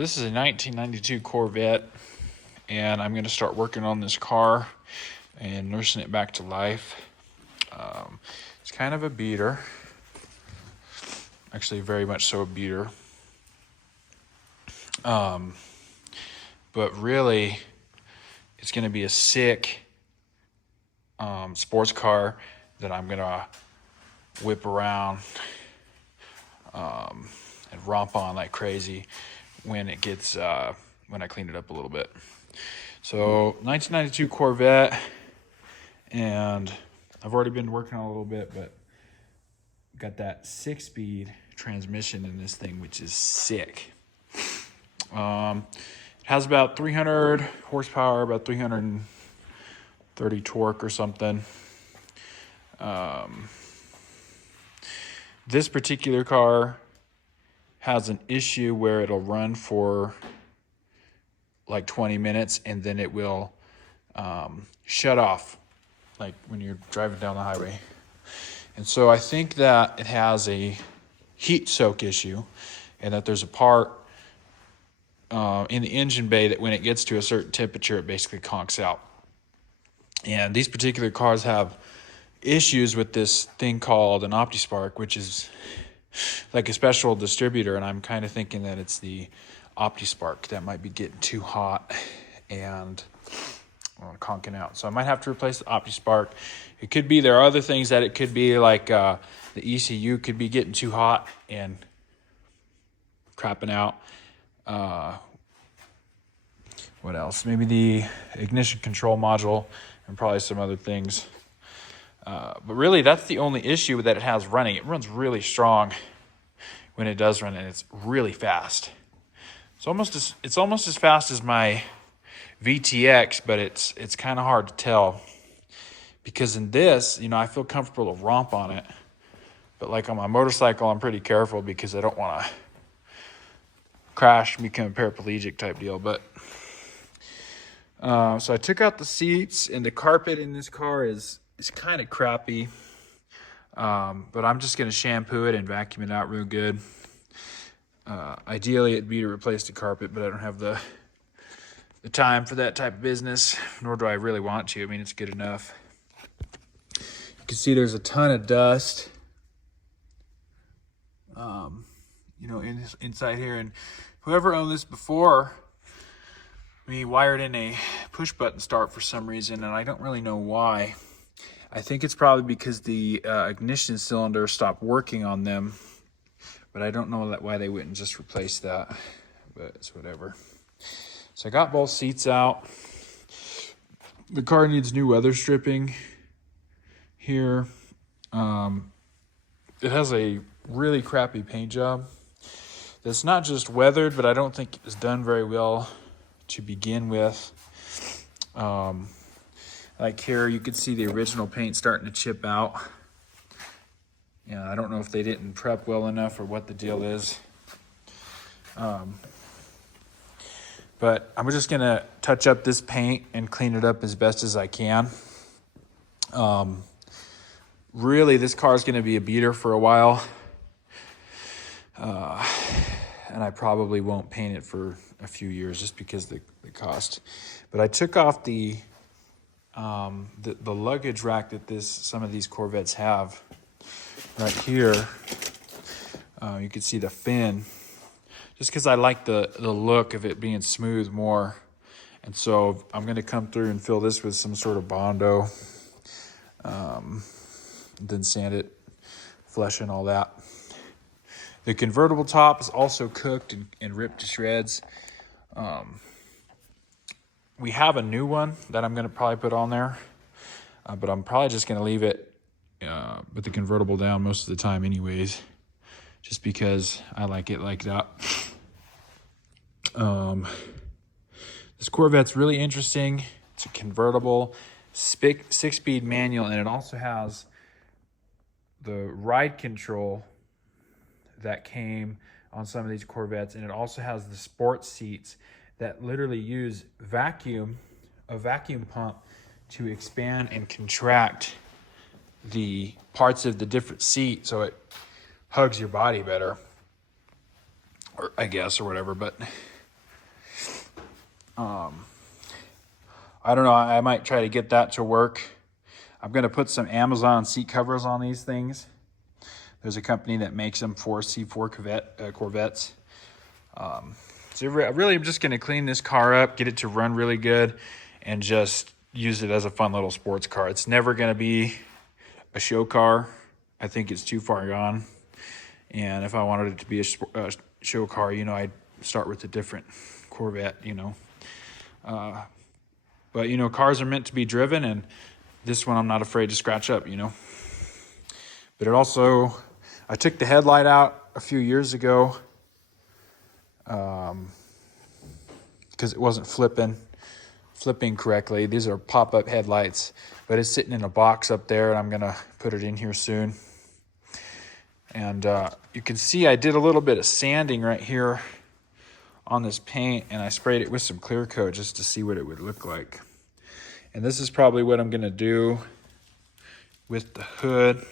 So this is a 1992 Corvette, and I'm going to start working on this car and nursing it back to life. It's kind of a beater, actually very much so a beater. But really, it's going to be a sick sports car that I'm going to whip around and romp on like crazy when it gets when I clean it up a little bit. So 1992 Corvette, and I've already been working on it a little bit, but got that 6-speed transmission in this thing, which is sick. It has about 300 horsepower, about 330 torque or something. This particular car has an issue where it'll run for like 20 minutes and then it will shut off, like when you're driving down the highway. And so I think that it has a heat soak issue, and that there's a part in the engine bay that when it gets to a certain temperature, it basically conks out. And these particular cars have issues with this thing called an OptiSpark, which is like a special distributor, and I'm kind of thinking that it's the OptiSpark that might be getting too hot and conking out. So I might have to replace the OptiSpark. It could be there are other things that it could be, like the ECU could be getting too hot and crapping out. What else? Maybe the ignition control module and probably some other things. But really, that's the only issue that it has running. It runs really strong when it does run, and it's really fast. It's almost as fast as my VTX, but it's kind of hard to tell, because in this, I feel comfortable to romp on it, but like on my motorcycle, I'm pretty careful because I don't want to crash and become a paraplegic type deal. But so I took out the seats, and the carpet in this car is kind of crappy, but I'm just going to shampoo it and vacuum it out real good. Ideally, it'd be to replace the carpet, but I don't have the time for that type of business, nor do I really want to. I mean, it's good enough. You can see there's a ton of dust, inside here. And whoever owned this before me wired in a push button start for some reason, and I don't really know why. I think it's probably because the ignition cylinder stopped working on them, but I don't know why they wouldn't just replace that, but it's whatever. So I got both seats out. The car needs new weather stripping here. It has a really crappy paint job that's not just weathered, but I don't think it was done very well to begin with. Like here, you could see the original paint starting to chip out. I don't know if they didn't prep well enough or what the deal is. But I'm just going to touch up this paint and clean it up as best as I can. Really, this car is going to be a beater for a while. And I probably won't paint it for a few years just because of the cost. But I took off the luggage rack that some of these Corvettes have. Right here, you can see the fin, just because I like the look of it being smooth more. And so I'm going to come through and fill this with some sort of Bondo, then sand it, flush and all that. The convertible top is also cooked and ripped to shreds. We have a new one that I'm going to probably put on there, but I'm probably just going to leave it with the convertible down most of the time anyways, just because I like it like that. This Corvette's really interesting. It's a convertible 6-speed manual, and it also has the ride control that came on some of these Corvettes, and it also has the sports seats that literally use a vacuum pump to expand and contract the parts of the different seat so it hugs your body better, or I guess, or whatever. But I don't know, I might try to get that to work. I'm going to put some Amazon seat covers on these things. There's a company that makes them for C4 Corvettes. So really, I'm just going to clean this car up, get it to run really good, and just use it as a fun little sports car. It's never going to be a show car. I think it's too far gone. And if I wanted it to be a show car, you know, I'd start with a different Corvette, you know. But, you know, cars are meant to be driven, and this one I'm not afraid to scratch up, you know. But it also, I took the headlight out a few years ago because it wasn't flipping correctly. These are pop-up headlights, but it's sitting in a box up there, and I'm going to put it in here soon. And you can see I did a little bit of sanding right here on this paint, and I sprayed it with some clear coat just to see what it would look like. And this is probably what I'm going to do with the hood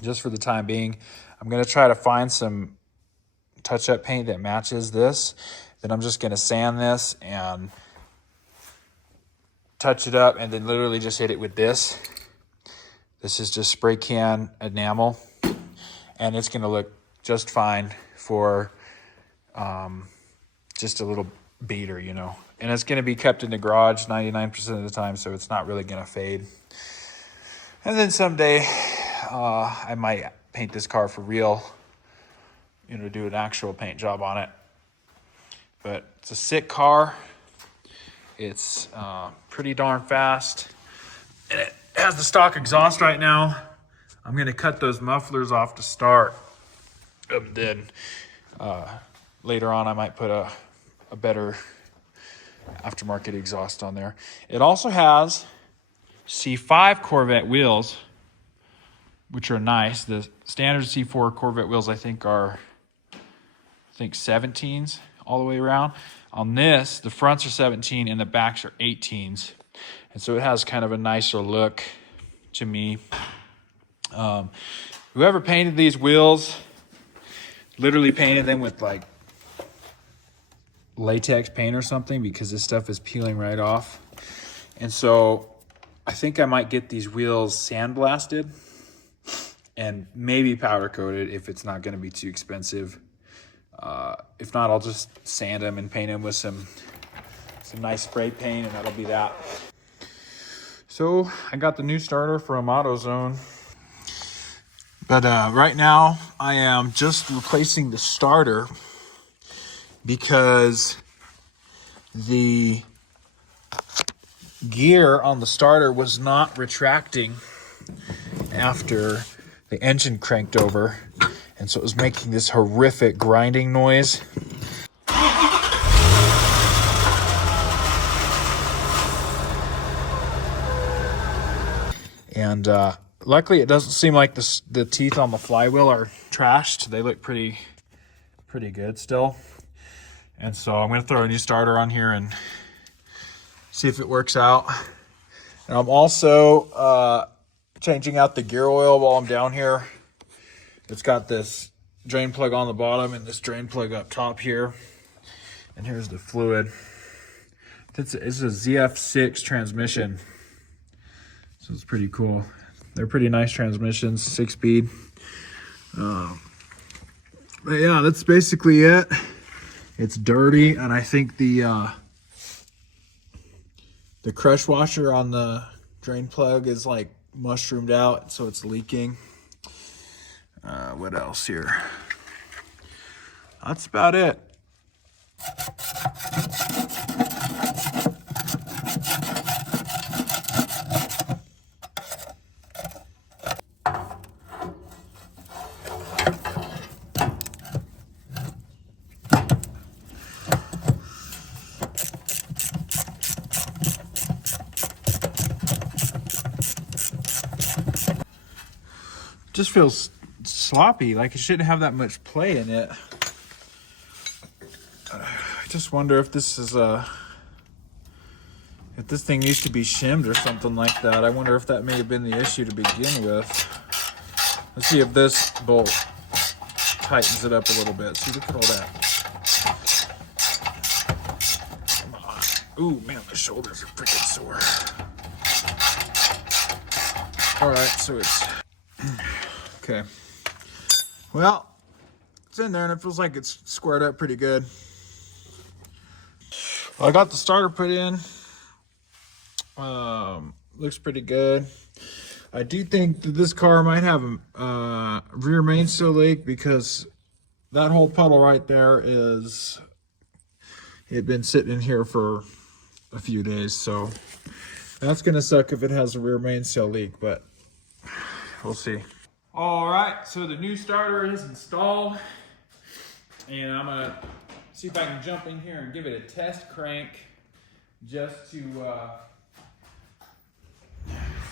just for the time being. I'm going to try to find some touch-up paint that matches this. Then I'm just going to sand this and touch it up, and then literally just hit it with this. This is just spray can enamel, and it's going to look just fine for just a little beater, you know. And it's going to be kept in the garage 99% of the time, so it's not really going to fade. And then someday I might paint this car for real, you know, do an actual paint job on it. But it's a sick car. It's pretty darn fast. And it has the stock exhaust right now. I'm going to cut those mufflers off to start. And then later on I might put a better aftermarket exhaust on there. It also has C5 Corvette wheels, which are nice. The standard C4 Corvette wheels I think are 17s all the way around. On this, the fronts are 17 and the backs are 18s. And so it has kind of a nicer look to me. Whoever painted these wheels literally painted them with like latex paint or something, because this stuff is peeling right off. And so I think I might get these wheels sandblasted and maybe powder coated if it's not going to be too expensive. If not, I'll just sand them and paint them with some nice spray paint, and that'll be that. So I got the new starter from AutoZone. But right now I am just replacing the starter because the gear on the starter was not retracting after the engine cranked over. And so it was making this horrific grinding noise. And luckily it doesn't seem like the teeth on the flywheel are trashed. They look pretty good still. And so I'm going to throw a new starter on here and see if it works out. And I'm also changing out the gear oil while I'm down here. It's got this drain plug on the bottom and this drain plug up top here. And here's the fluid. It's a ZF6 transmission. So it's pretty cool. They're pretty nice transmissions, 6-speed. But yeah, that's basically it. It's dirty, and I think the crush washer on the drain plug is like mushroomed out, so it's leaking. What else here? That's about it. Just feels sloppy, like it shouldn't have that much play in it. I just wonder if this is if this thing needs to be shimmed or something like that. I wonder if that may have been the issue to begin with. Let's see if this bolt tightens it up a little bit. See, look at all that. Ooh, man, my shoulders are freaking sore. All right, so it's okay. Well, it's in there and it feels like it's squared up pretty good. Well, I got the starter put in. Looks pretty good. I do think that this car might have a rear mainsail leak because that whole puddle right there is, it had been sitting in here for a few days, so that's gonna suck if it has a rear mainsail leak, but we'll see. All right, so the new starter is installed, and I'm gonna see if I can jump in here and give it a test crank just to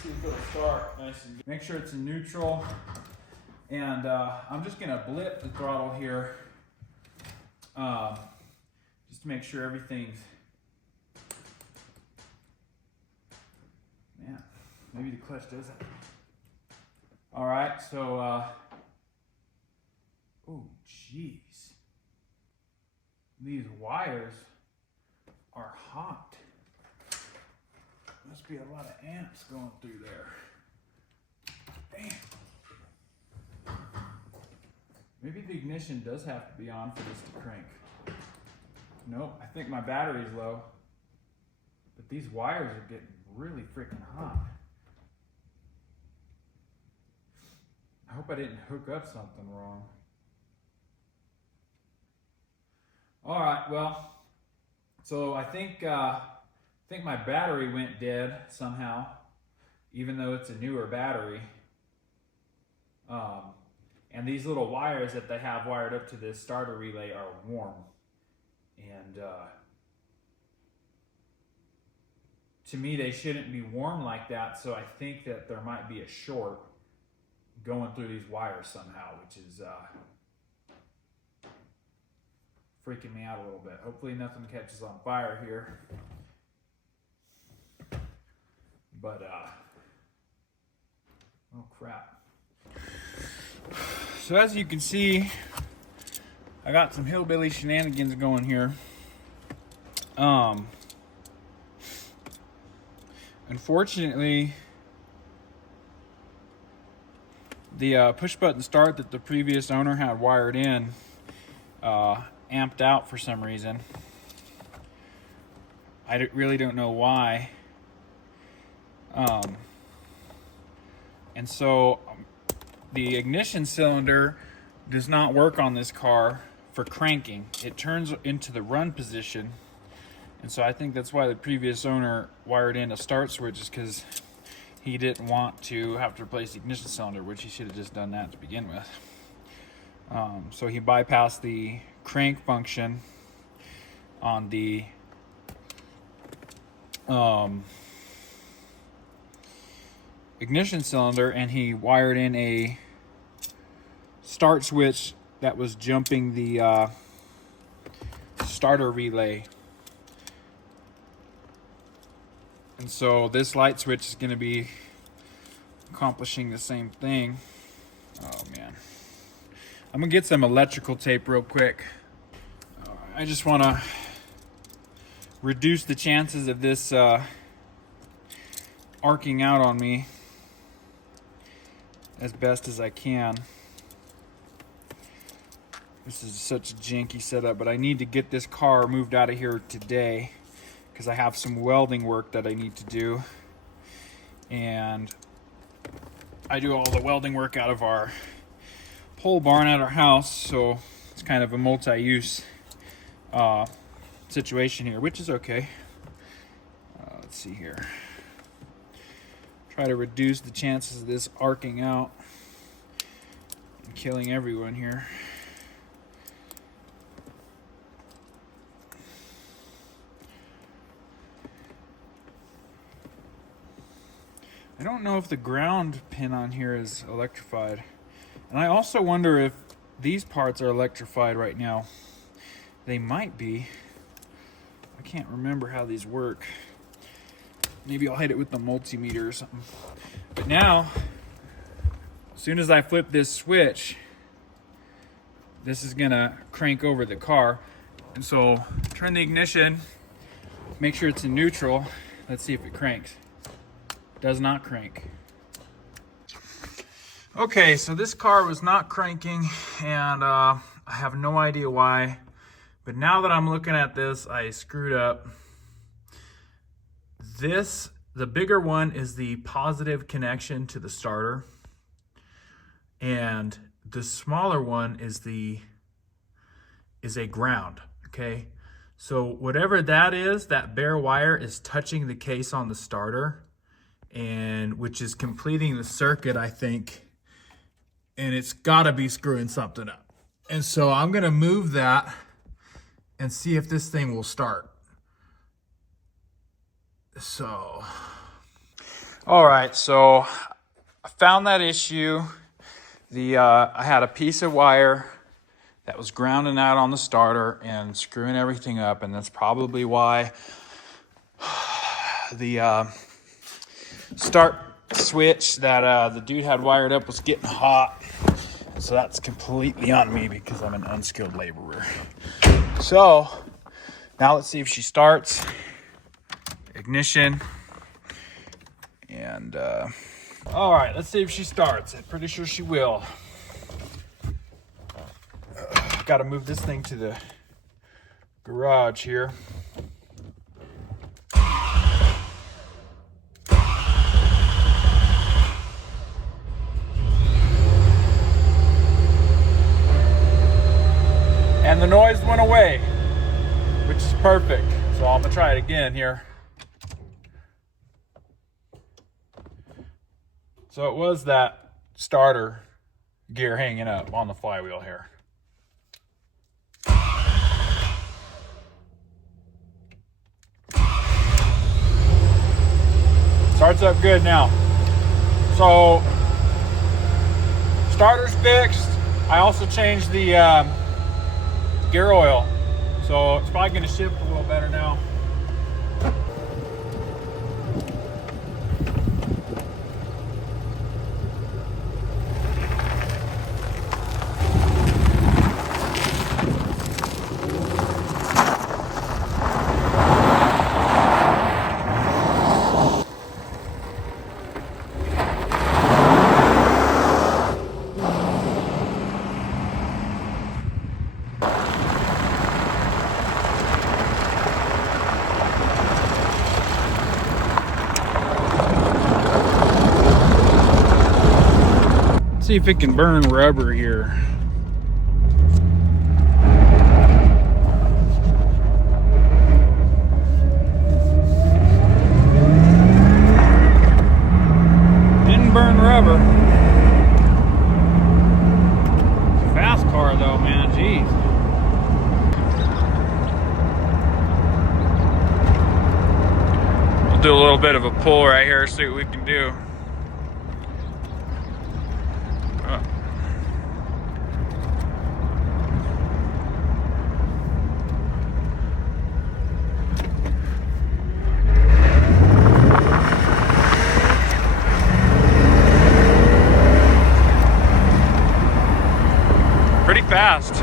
see if it'll start nice and good. Make sure it's in neutral, and I'm just gonna blip the throttle here just to make sure everything's, man, maybe the clutch does it. All right, so, oh, jeez. These wires are hot. Must be a lot of amps going through there. Damn. Maybe the ignition does have to be on for this to crank. Nope, I think my battery's low. But these wires are getting really freaking hot. I hope I didn't hook up something wrong. All right, well, so I think my battery went dead somehow, even though it's a newer battery. And these little wires that they have wired up to this starter relay are warm. And to me, they shouldn't be warm like that, so I think that there might be a short going through these wires somehow, which is freaking me out a little bit. Hopefully nothing catches on fire here. But, oh crap. So as you can see, I got some hillbilly shenanigans going here. Unfortunately, the push button start that the previous owner had wired in amped out for some reason. I really don't know why. And so the ignition cylinder does not work on this car for cranking. It turns into the run position. And so I think that's why the previous owner wired in a start switch, is because he didn't want to have to replace the ignition cylinder, which he should have just done that to begin with. So he bypassed the crank function on the ignition cylinder, and he wired in a start switch that was jumping the starter relay. And so this light switch is going to be accomplishing the same thing. Oh man. I'm going to get some electrical tape real quick. I just want to reduce the chances of this arcing out on me as best as I can. This is such a janky setup, but I need to get this car moved out of here today because I have some welding work that I need to do. And I do all the welding work out of our pole barn at our house, so it's kind of a multi-use situation here, which is okay. Let's see here. Try to reduce the chances of this arcing out and killing everyone here. I don't know if the ground pin on here is electrified. And I also wonder if these parts are electrified right now. They might be. I can't remember how these work. Maybe I'll hit it with the multimeter or something. But now, as soon as I flip this switch, this is gonna crank over the car. And so turn the ignition, make sure it's in neutral. Let's see if it cranks. Does not crank. Okay, so this car was not cranking, and I have no idea why. But now that I'm looking at this, I screwed up. The bigger one is the positive connection to the starter, and the smaller one is a ground. Okay, so whatever that is, that bare wire is touching the case on the starter, and which is completing the circuit, I think. And it's got to be screwing something up. And so I'm going to move that and see if this thing will start. So, all right, so I found that issue. I had a piece of wire that was grounding out on the starter and screwing everything up, and that's probably why the start switch that the dude had wired up was getting hot. So that's completely on me because I'm an unskilled laborer. So now let's see if she starts. Ignition. And all right, let's see if she starts. I'm pretty sure she will. Got to move this thing to the garage here. And the noise went away, which is perfect. So I'm gonna try it again here. So it was that starter gear hanging up on the flywheel here. Starts up good now. So starter's fixed. I also changed the gear oil, so it's probably going to shift a little better now. See if it can burn rubber here. Didn't burn rubber. Fast car though, man, jeez. We'll do a little bit of a pull right here, see what we can do. Pretty fast.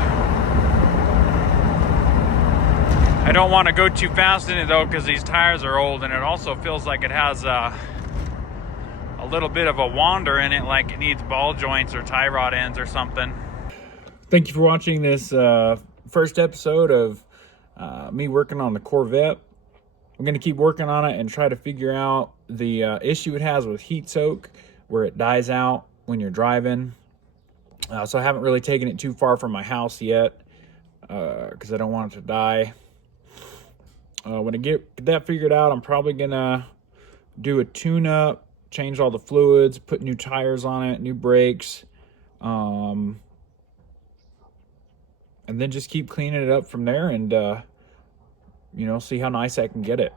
I don't want to go too fast in it though because these tires are old, and it also feels like it has a little bit of a wander in it, like it needs ball joints or tie rod ends or something. Thank you for watching this first episode of me working on the Corvette. I'm going to keep working on it and try to figure out the issue it has with heat soak, where it dies out when you're driving. So I haven't really taken it too far from my house yet because I don't want it to die. When I get that figured out, I'm probably going to do a tune-up, change all the fluids, put new tires on it, new brakes, and then just keep cleaning it up from there and, you know, see how nice I can get it.